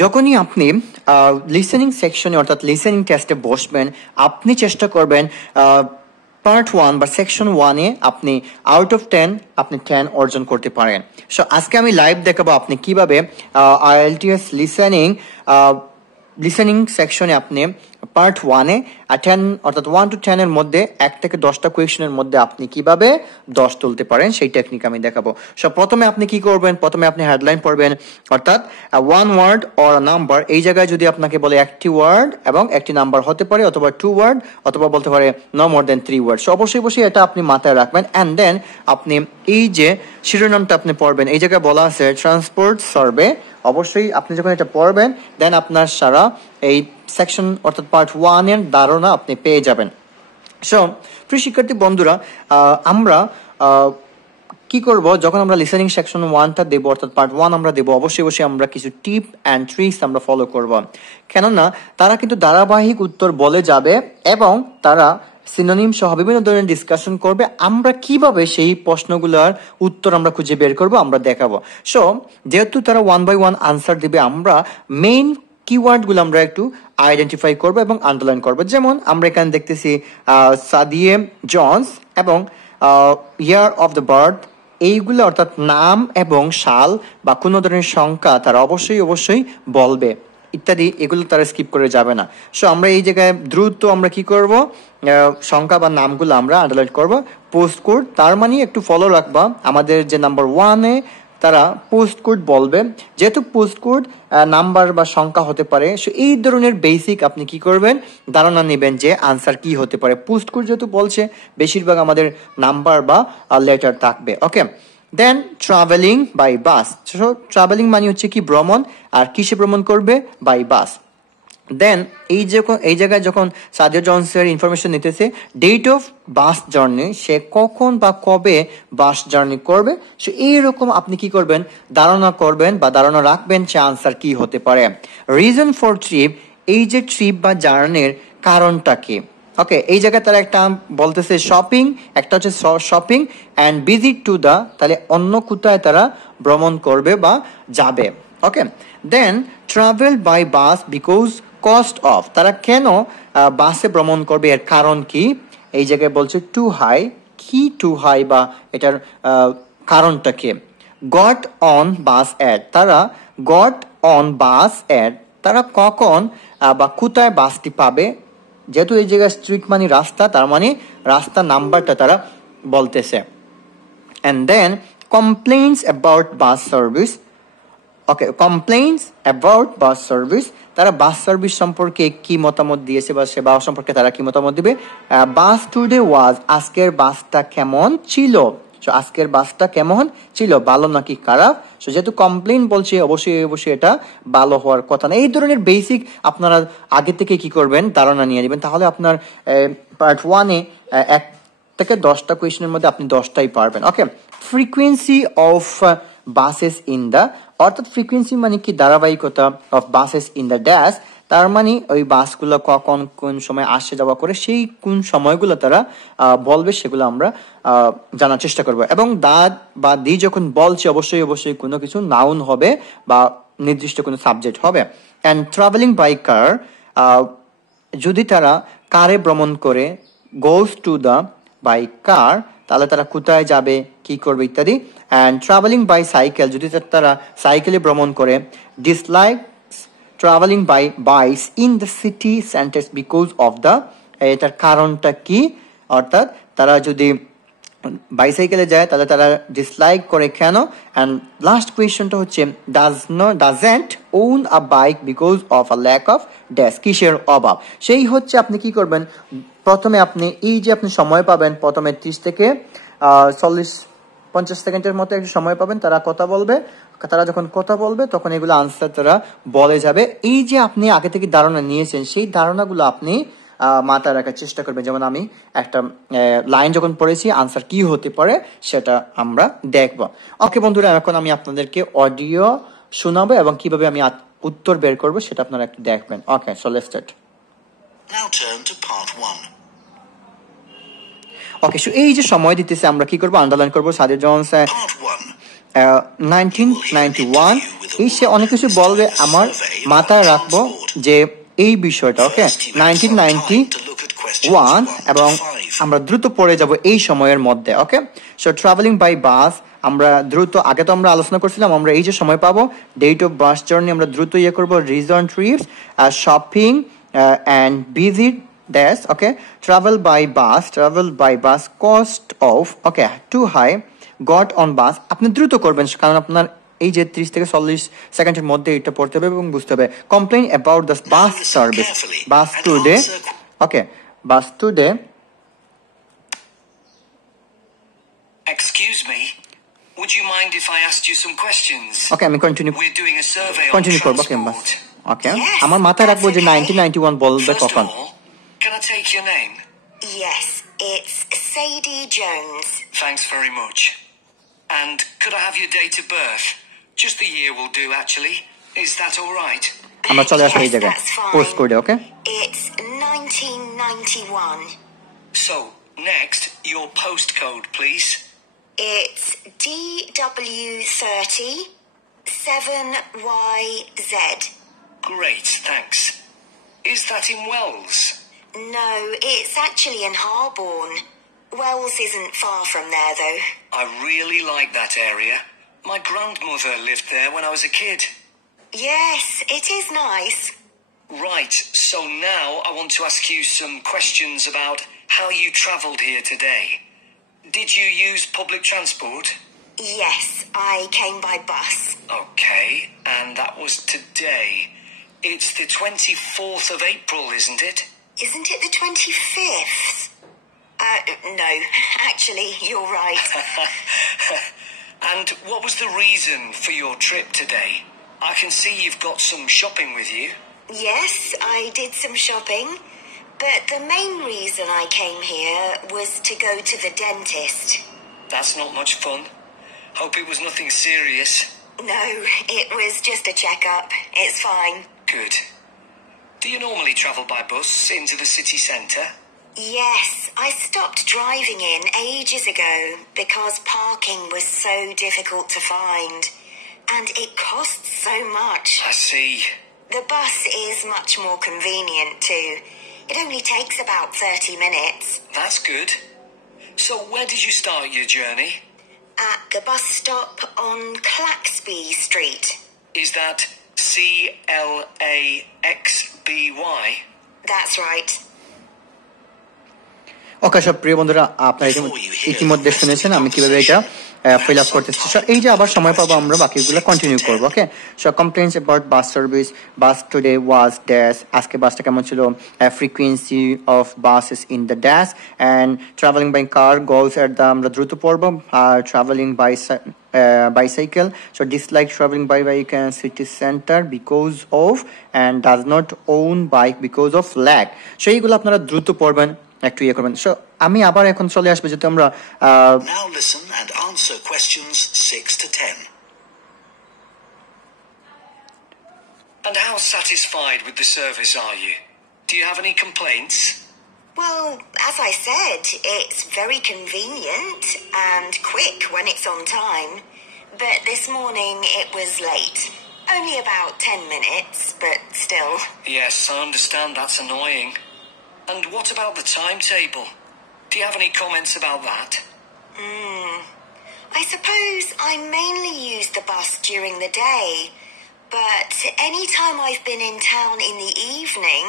যখনই আপনি লিসেনিং সেকশনে অর্থাৎ লিসেনিং টেস্টে বসবেন, আপনি চেষ্টা করবেন পার্ট 1 বা সেকশন 1-এ আপনি আউট অফ 10 আপনি 10 অর্জন করতে পারেন। সো আজকে আমি লাইভ দেখাবো আপনি কিভাবে আইএলটিএস লিসেনিং সেকশনে আপনি পার্ট 1-এ 10 অর্থাৎ 1 to 10 এর মধ্যে 1 থেকে 10টা কোয়েশনের মধ্যে আপনি কিভাবে 10 তুলতে পারেন সেই টেকনিক আমি দেখাবো। সো প্রথমে আপনি কি করবেন, প্রথমে আপনি হেডলাইন পড়বেন, অর্থাৎ ওয়ান ওয়ার্ড অর নাম্বার। এই জায়গায় যদি আপনাকে বলে একটি ওয়ার্ড এবং একটি নাম্বার হতে পারে, অথবা 2 ওয়ার্ড, অথবা বলতে পারে নো মোর দেন 3 ওয়ার্ড। সো অবশ্যই এটা আপনি মাথায় রাখবেন। অ্যান্ড দেন আপনি এই যে শিরোনামটা আপনি পড়বেন, এই জায়গায় বলা আছে ট্রান্সপোর্ট সার্ভে। অবশ্যই আপনি যখন এটা পড়বেন দেন আপনার সারা এই সেকশন অর্থাৎ পার্ট 1-এর ধারণা আপনি পেয়ে যাবেন। সো প্রিয় শিক্ষার্থী বন্ধুরা, আমরা কি করব, যখন আমরা লিসেনিং সেকশন 1টা দেবো অর্থাৎ পার্ট 1 আমরা দেবো, অবশ্যই আমরা কিছু টিপ অ্যান্ড ট্রিক্স আমরা ফলো করব। কেননা তারা কিন্তু ধারাবাহিক উত্তর বলে যাবে এবং তারা সিনোনিম সহ বিভিন্ন ধরনের ডিসকাশন করবে। আমরা কিভাবে সেই প্রশ্নগুলোর উত্তর আমরা খুঁজে বের করব আমরা দেখাবো। সো যেহেতু তারা 1 by 1 আনসার দিবে, আমরা মেইন কিওয়ার্ডগুলো আমরা একটু আইডেন্টিফাই করব এবং আন্ডারলাইন করব। যেমন আমরা এখানে দেখতেছি সাদিয়ে জনস এবং ইয়ার অফ দ্য বার্থ, এইগুলো অর্থাৎ নাম এবং সাল বা কোনো ধরনের সংখ্যা তারা অবশ্যই বলবে ইত্যাদি, এগুলো তারা স্কিপ করে যাবে না। সো আমরা এই জায়গায় দ্রুত আমরা কি করব, সংখ্যা বা নামগুলো আমরা আন্ডারলাইন করব। পোস্ট কোড, তার মানে একটু ফলো রাখবা, আমাদের যে নাম্বার 1-এ তারা পোস্ট কোড বলবে। যেহেতু পোস্ট কোড নাম্বার বা সংখ্যা হতে পারে, সো এই ধরনের বেসিক আপনি কি করবেন, ধারণা নেবেন যে আনসার কি হতে পারে। পোস্ট কোড যেহেতু বলছে, বেশিরভাগ আমাদের নাম্বার বা লেটার থাকবে। Okay, then travelling by bus. So travelling মানে হচ্ছে কি ভ্রমণ, আর কিসে ভ্রমণ করবে, বাই বাস। দেন এই জায়গায় যখন সাদিয়া জনসের ইনফরমেশন নিতেছে ডেট অফ বাস জার্নি, সে কখন বা কবে বাস জার্নি করবে। সো এইরকম আপনি কি করবেন, ধারণা করবেন বা ধারণা রাখবেন সে আনসার কি হতে পারে। রিজন ফর ট্রিপ, এই যে ট্রিপ বা জার্নির কারণটা কি। ওকে, এই জায়গায় তারা একটা বলতেছে শপিং, একটা হচ্ছে shopping and visit to the, তাহলে অন্য কোথায় তারা ভ্রমণ করবে বা যাবে। Okay, then travel by bus because cost of, তারা কেন বাসে ভ্রমণ করবে, এর কারণ কি। এই জায়গায় বলছে টু হাই, কি টু হাই বা এটার কারণটা কি। গট অন বাস অ্যাড, তারা গট অন বাস অ্যাড, তারা কখন বা কোথায় বাসটি পাবে। যেহেতু এই জায়গায় স্ট্রিট মানে রাস্তা, তার মানে রাস্তা নাম্বারটা তারা বলতেছে। And then complains about bus service. Okay, complains about bus service, তারা বাস সার্ভিস সম্পর্কে কি মতামত দিয়েছে বা সেবা সম্পর্কে তারা কি মতামত দিবে। বাস টুডে ওয়াজ, আজকের বাসটা কেমন ছিল। সো আজকের বাসটা কেমন ছিল, ভালো নাকি খারাপ। সো যেহেতু কমপ্লেইন বলছে, অবশ্যই এটা ভালো হওয়ার কথা না। এই ধরনের বেসিক আপনারা আগে থেকে কি করবেন, ধারণা নিয়ে নেবেন, তাহলে আপনার পার্ট 1-এ 1 থেকে 10টা কোয়েশনের মধ্যে আপনি 10টাই পারবেন। Okay, frequency of buses in the, অর্থাৎ ফ্রিকোয়েন্সি মানে কি ধারাবাহিকতা, of buses in the dash, তার মানে ওই বাসগুলো কখন কোন সময় আসে যাওয়া করে, সেই কোন সময়গুলো তারা বলবে সেগুলো আমরা জানার চেষ্টা করব। এবং দা বা দি যখন বলছে, অবশ্যই কোনো কিছু নাউন হবে বা নির্দিষ্ট কোনো সাবজেক্ট হবে। অ্যান্ড ট্রাভেলিং বাই কার, যদি তারা কারে ভ্রমণ করে, গোজ টু দ্য বাই কার, তাহলে তারা কোথায় যাবে, কি করবে ইত্যাদি। অ্যান্ড ট্রাভেলিং বাই সাইকেল, যদি তারা সাইকেলে ভ্রমণ করে। Dislike travelling by bikes in the city centres because of the, এটার কারণটা কি, অর্থাৎ তারা যদি বাইসাইকেলে যায় তাহলে তারা ডিসলাইক করে কেন। অ্যান্ড লাস্ট কোয়েশ্চনটা হচ্ছে doesn't own a bike because of a lack of dash, কিসের অভাব। সেই হচ্ছে আপনি কি করবেন, প্রথমে আপনি এই যে আপনি সময় পাবেন, প্রথমে 30 থেকে 40-50 সেকেন্ডের মতো একটু সময় পাবেন, তারা কথা বলবে। তারা যখন কথা বলবে তখন এগুলো আনসার তারা বলে যাবে। এই যে আপনি আগে থেকে ধারণা নিয়েছেন, সেই ধারণাগুলো আপনি মাথায় রাখার চেষ্টা করবেন। যেমন আমি একটা লাইন যখন পড়েছি, আনসার কি হতে পারে সেটা আমরা দেখব। ওকে বন্ধুরা, এখন আমি আপনাদেরকে অডিও শোনাবো এবং কিভাবে আমি উত্তর বের করবো সেটা আপনারা একটু দেখবেন। Okay, so let's start. Now turn to part 1. Okay, so এই যে সময় দিতেছে, আমরা কি করব, আন্ডারলাইন করব। Sadia Johns, Part 1. 1991 এই সে অনেক কিছু বলবে আমার মাথায় রাখবো যে এই বিষয়টা ওকে 1991 এবং আমরা দ্রুত পড়ে যাব এই সময়ের মধ্যে okay so traveling by bus আমরা দ্রুত আগে তো আমরা আলোচনা করছিলাম আমরা এই যে সময় পাবো ডেট অফ বাস জার্নি আমরা দ্রুত ইয়ে করবো reason trips shopping and visit that's okay travel by bus cost of okay to high got on bus আপনি দ্রুত করবেন কারণ আপনার এই যে 30 থেকে 40 সেকেন্ডের মধ্যে এটা পড়তে হবে এবং বুঝতে হবে complain about the bus service bus today okay bus today Excuse me. Would you mind if I asked you some questions? ওকে আমি continue We're doing a survey on continue করব ওকে বাস transport. ওকে Yes, আমার মাথায় রাখবো যে that's okay. 1991 বলবে First কখন of all, can I take your name? Yes, it's Sadie Jones. Thanks very much. And could I have your date of birth? Just the year will do, actually. Is that all right? আমরা চলে আসবো এই Yes, জায়গায় that's fine. Post কোডে ওকে It's 1991. So, next, your postcode, please. It's DW30 7YZ. Great, thanks. Is that in Wells? No, it's actually in Harborne. Wells isn't far from there, though. I really like that area. My grandmother lived there when I was a kid. Yes, it is nice. Right, so now I want to ask you some questions about how you travelled here today. Did you use public transport? Yes, I came by bus. Okay, and that was today. It's the 24th of April, isn't it? Isn't it the 25th? No, actually, you're right. And what was the reason for your trip today? I can see you've got some shopping with you. Yes, I did some shopping, but the main reason I came here was to go to the dentist. That's not much fun. Hope it was nothing serious. No, it was just a checkup. It's fine. Good. Do you normally travel by bus into the city centre? Yes, I stopped driving in ages ago because parking was so difficult to find. And it costs so much. I see. The bus is much more convenient too. It only takes about 30 minutes. That's good. So where did you start your journey? At the bus stop on Claxby Street. Is that CLAXBY? That's right. ওকে সব প্রিয় বন্ধুরা আপনারা ইতিমধ্যে শুনেছেন আমি কিভাবে এটা fill up করতেছি সো এই যে আবার সময় পাবো আমরা বাকিগুলো কন্টিনিউ করবো okay so complains about bus service bus today was dash আজকে বাসটা কেমন ছিল frequency of buses in the dash and travelling by car goals at the আমরা দ্রুত পড়বো আর travelling by bicycle so dislike traveling by bike and city center because of and does not own bike because of lack so এইগুলো আপনারা দ্রুত পড়বেন একটু ইয়ে করবেন সো আমি আবার এখন চলে আসবো যেহেতু আমরা Now listen and answer questions 6 to 10. And how satisfied with the service are you? Do you have any complaints? Well, as I said, it's very convenient and quick when it's on time. But this morning it was late. Only about 10 minutes, but still. Yes, I understand that's annoying. And what about the timetable? Do you have any comments about that? I suppose I mainly use the bus during the day. But any time I've been in town in the evening,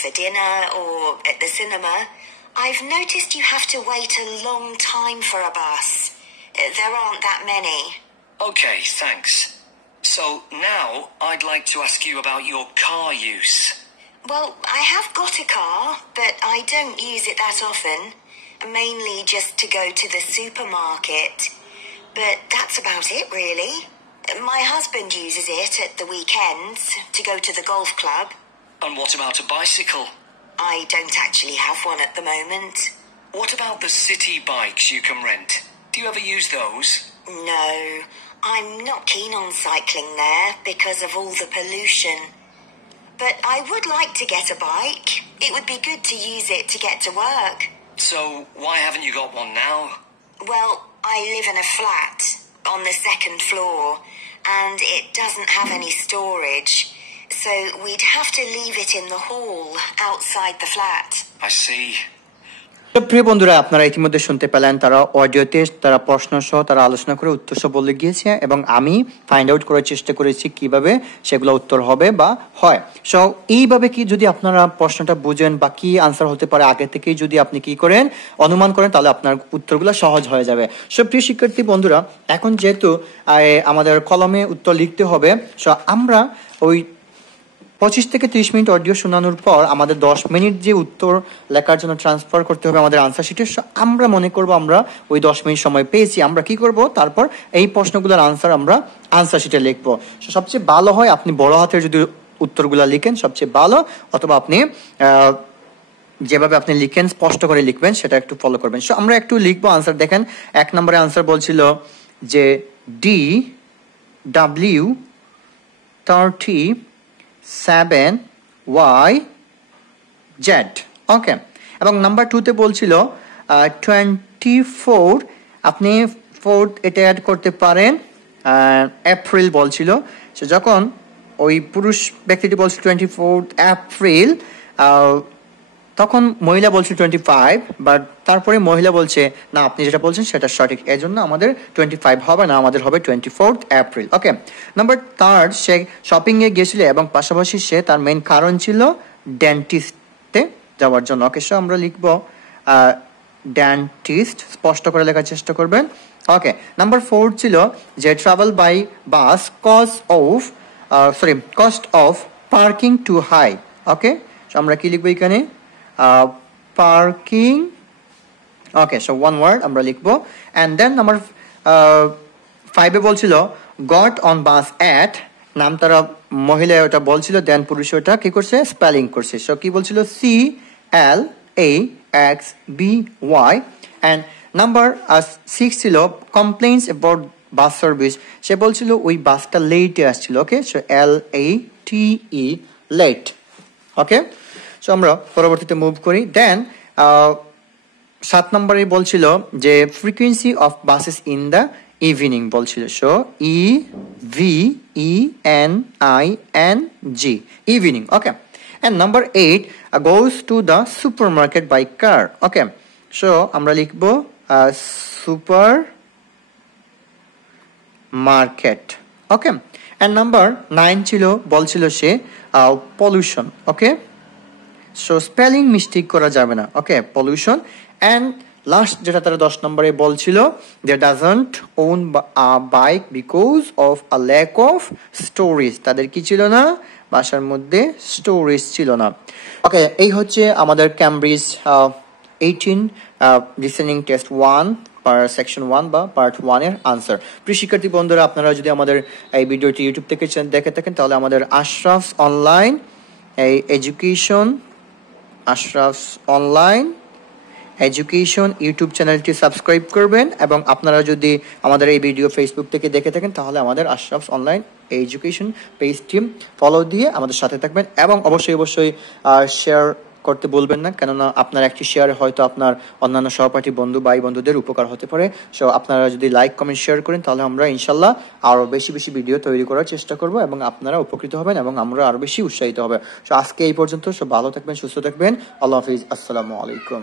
for dinner or at the cinema, I've noticed you have to wait a long time for a bus. There aren't that many. Okay, thanks. So now I'd like to ask you about your car use. Well, I have got a car, but I don't use it that often. Mainly just to go to the supermarket. But that's about it, really. My husband uses it at the weekends to go to the golf club. And what about a bicycle? I don't actually have one at the moment. What about the city bikes you can rent? Do you ever use those? No, I'm not keen on cycling there because of all the pollution. But I would like to get a bike. It would be good to use it to get to work. So why haven't you got one now? Well, I live in a flat. on the second floor, and it doesn't have any storage. So we'd have to leave it in the hall outside the flat. I see. তো প্রিয় বন্ধুরা, আপনারা ইতিমধ্যে শুনতে পেলেন তারা অডিওতে তারা প্রশ্ন সহ তারা আলোচনা করে উত্তর সহ বলে গিয়েছে এবং আমি ফাইন্ড আউট করার চেষ্টা করেছি কিভাবে সেগুলো উত্তর হবে বা হয়। সো এইভাবে কি যদি আপনারা প্রশ্নটা বুঝেন বা কি আনসার হতে পারে আগে থেকেই যদি আপনি কি করেন অনুমান করেন, তাহলে আপনার উত্তরগুলো সহজ হয়ে যাবে। সো প্রিয় শিক্ষার্থী বন্ধুরা, এখন যেহেতু আমাদের কলমে উত্তর লিখতে হবে, সো আমরা ওই 25 থেকে 30 মিনিট অডিও শোনানোর পর আমাদের 10 মিনিট যে উত্তর লেখার জন্য ট্রান্সফার করতে হবে আমাদের আনসার শিটে, আমরা মনে করব আমরা ওই 10 মিনিট সময় পেয়েছি, আমরা কি করব তারপর এই প্রশ্নগুলোর আনসার আমরা আনসার শিটে লিখবো। সবচেয়ে ভালো হয় আপনি বড় হাতের যদি উত্তরগুলো লিখেন সবচেয়ে ভালো, অথবা আপনি যেভাবে আপনি লিখেন স্পষ্ট করে লিখবেন সেটা একটু ফলো করবেন। সো আমরা একটু লিখবো আনসার। দেখেন 1 নম্বরে আনসার বলছিল যে DW7YZ, ওকে। এবং নাম্বার 2তে বলছিল 24, আপনি 4 এটা অ্যাড করতে পারেন, এপ্রিল বলছিল। সে যখন ওই পুরুষ ব্যক্তিটি বলছিল 24 এপ্রিল, তখন মহিলা বলছে 25, বাট তারপরে মহিলা বলছে না আপনি যেটা বলছেন সেটা সঠিক, এজন্য আমাদের 25 হবে না, আমাদের হবে 24 এপ্রিল, ওকে। নাম্বার 3, সে শপিং এ গিয়েছিল এবং পাশাপাশি সে তার মেইন কারণ ছিল ডেন্টিস্টে যাওয়ার জন্য, ওকে। সো আমরা লিখবো ডেন্টিস্ট, স্পষ্ট করে লেখার চেষ্টা করবেন, ওকে। নাম্বার 4 ছিল যে travel by bus cost of parking too high, okay. So আমরা কি লিখবো এখানে পার্কিং, ওকে। সো 1 ওয়ার্ড আমরা লিখবো। অ্যান্ড দেন নাম্বার 5 বলছিল গট অন বাস অ্যাট, নাম তারা মহিলা ওটা বলছিল, দেন পুরুষ ওটা কি করছে স্পেলিং করছে। সো কি বলছিল CLAXBY। অ্যান্ড নাম্বার 6 ছিল কমপ্লেইনস অ্যাবাউট বাস সার্ভিস, সে বলছিল ওই বাসটা লেটে আসছিল, okay. So LATE, late, okay. So আমরা পরবর্তীতে মুভ করি। দেন 7 নম্বরে বলছিল যে frequency of buses in the evening বলছিল। So EVENING, evening, okay. And number 8 goes to the supermarket by car, okay. So আমরা লিখবো supermarket, okay. And number 9 ছিল বলছিল সে pollution, okay. So spelling mistake করা যাবে না, ওকে, pollution. And last যেটা তারা 10 নম্বরে বলছিল they doesn't own bike because of a lack of storage, তাদের কি ছিল না বাসার মধ্যে স্টোরেজ ছিল না, ওকে। এই হচ্ছে আমাদের ক্যামব্রিজ 18 লিসেনিং টেস্ট 1 সেকশন 1 বা পার্ট 1 এর আনসার। প্রিয় শিক্ষার্থী বন্ধুরা, আপনারা যদি আমাদের এই ভিডিওটি ইউটিউব থেকে দেখে থাকেন তাহলে আমাদের আশরাফ অনলাইন এডুকেশন ইউটিউব চ্যানেলটি সাবস্ক্রাইব করবেন, এবং আপনারা যদি আমাদের এই ভিডিও ফেসবুক থেকে দেখে থাকেন তাহলে আমাদের আশরাফ অনলাইন এডুকেশন পেজটি ফলো দিয়ে আমাদের সাথে থাকবেন, এবং অবশ্যই শেয়ার করতে বলবেন না, কেননা আপনার একটি শেয়ারে হয়তো আপনার অন্যান্য সহপাঠী ভাই বন্ধুদের উপকার হতে পারে। সো আপনারা যদি লাইক কমেন্ট শেয়ার করেন তাহলে আমরা ইনশাল্লাহ আরো বেশি ভিডিও তৈরি করার চেষ্টা করব এবং আপনারা উপকৃত হবেন এবং আমরা আরো বেশি উৎসাহিত হবে। সো আজকে এই পর্যন্ত, সব ভালো থাকবেন, সুস্থ থাকবেন, আল্লাহ হাফিজ, আসসালামু আলাইকুম।